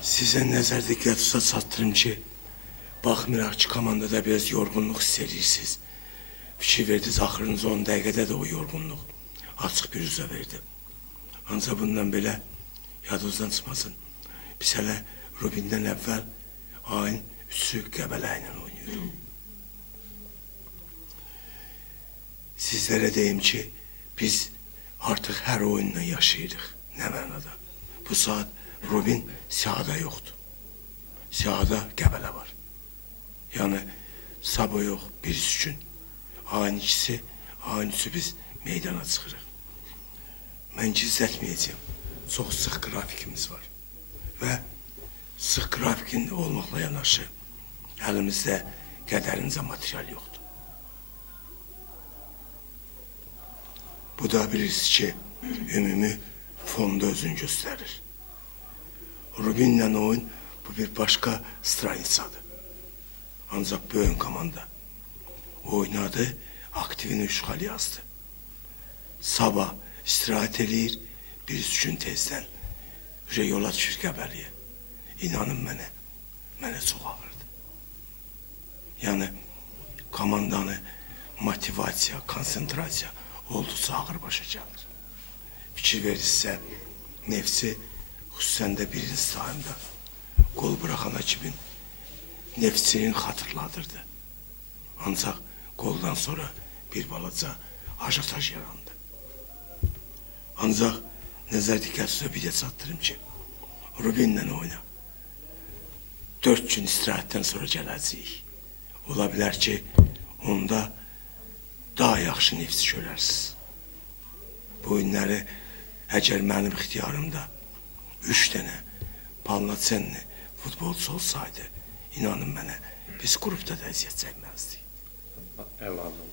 Size nəzər diqqətinizə çatdırım ki, baxmayaraq ki, komandada biraz yorğunluq hiss edirsiniz. Fikir verdiniz, axırıncı 10 dəqiqədə də o yorğunluq açıq bir üzə verdi. Ancaq bundan belə yadınızdan çıxmasın. Biz hələ Rubindən əvvəl ayın 3-ü Qəbələ ilə oynayırıq. Sizlərə deyim ki, biz artıq hər oyunla yaşayırıq. Nə mənada? Bu saat Rubin sahada yoxdur. Sahada Qəbələ var. Yəni Sabo yox, biz üçün. Ayın ikisi, ayın üçü biz meydana çıxırıq. Mən gizlətməyəcəm. Çox sıx qrafikimiz var. Və sıx grafikin olmaqla yanaşı əlimizdə qədərincə material yoxdur. Bu da bilirsiniz ki, ümumi fonda özünü göstərir. Rubinlə oyun bu bir başqa stranitsadır. Ancaq böyük komanda oynadı, aktivini işğal yazdı. Sabah istirahat eləyir, biz üçün tezdən yola düşür Qəbəliyə. İnanın mənə çox ağırdı. Yəni, komandanı motivasiya, konsentrasiya olduqca ağır başa gəlir. Fikir verirsə, Neftçi xüsusən də birinci sahimdə qol bıraxan ekibin Neftçinin xatırladırdı. Ancaq qoldan sonra bir balaca ajotaj yarandı. Ancaq nəzər diqqətinizə bir də çatdırım ki, Rubinlə oyna. 4 gün istirahətdən sonra gələcəyik. Ola bilər ki, onda daha yaxşı Neftçi görərsiniz. Bu günləri əgər mənim ixtiyarımda 3 dənə Palnaçenli futbolçu olsaydı, inanın mənə, biz qrupda da əziyyət çəkməzdik. Əlavə.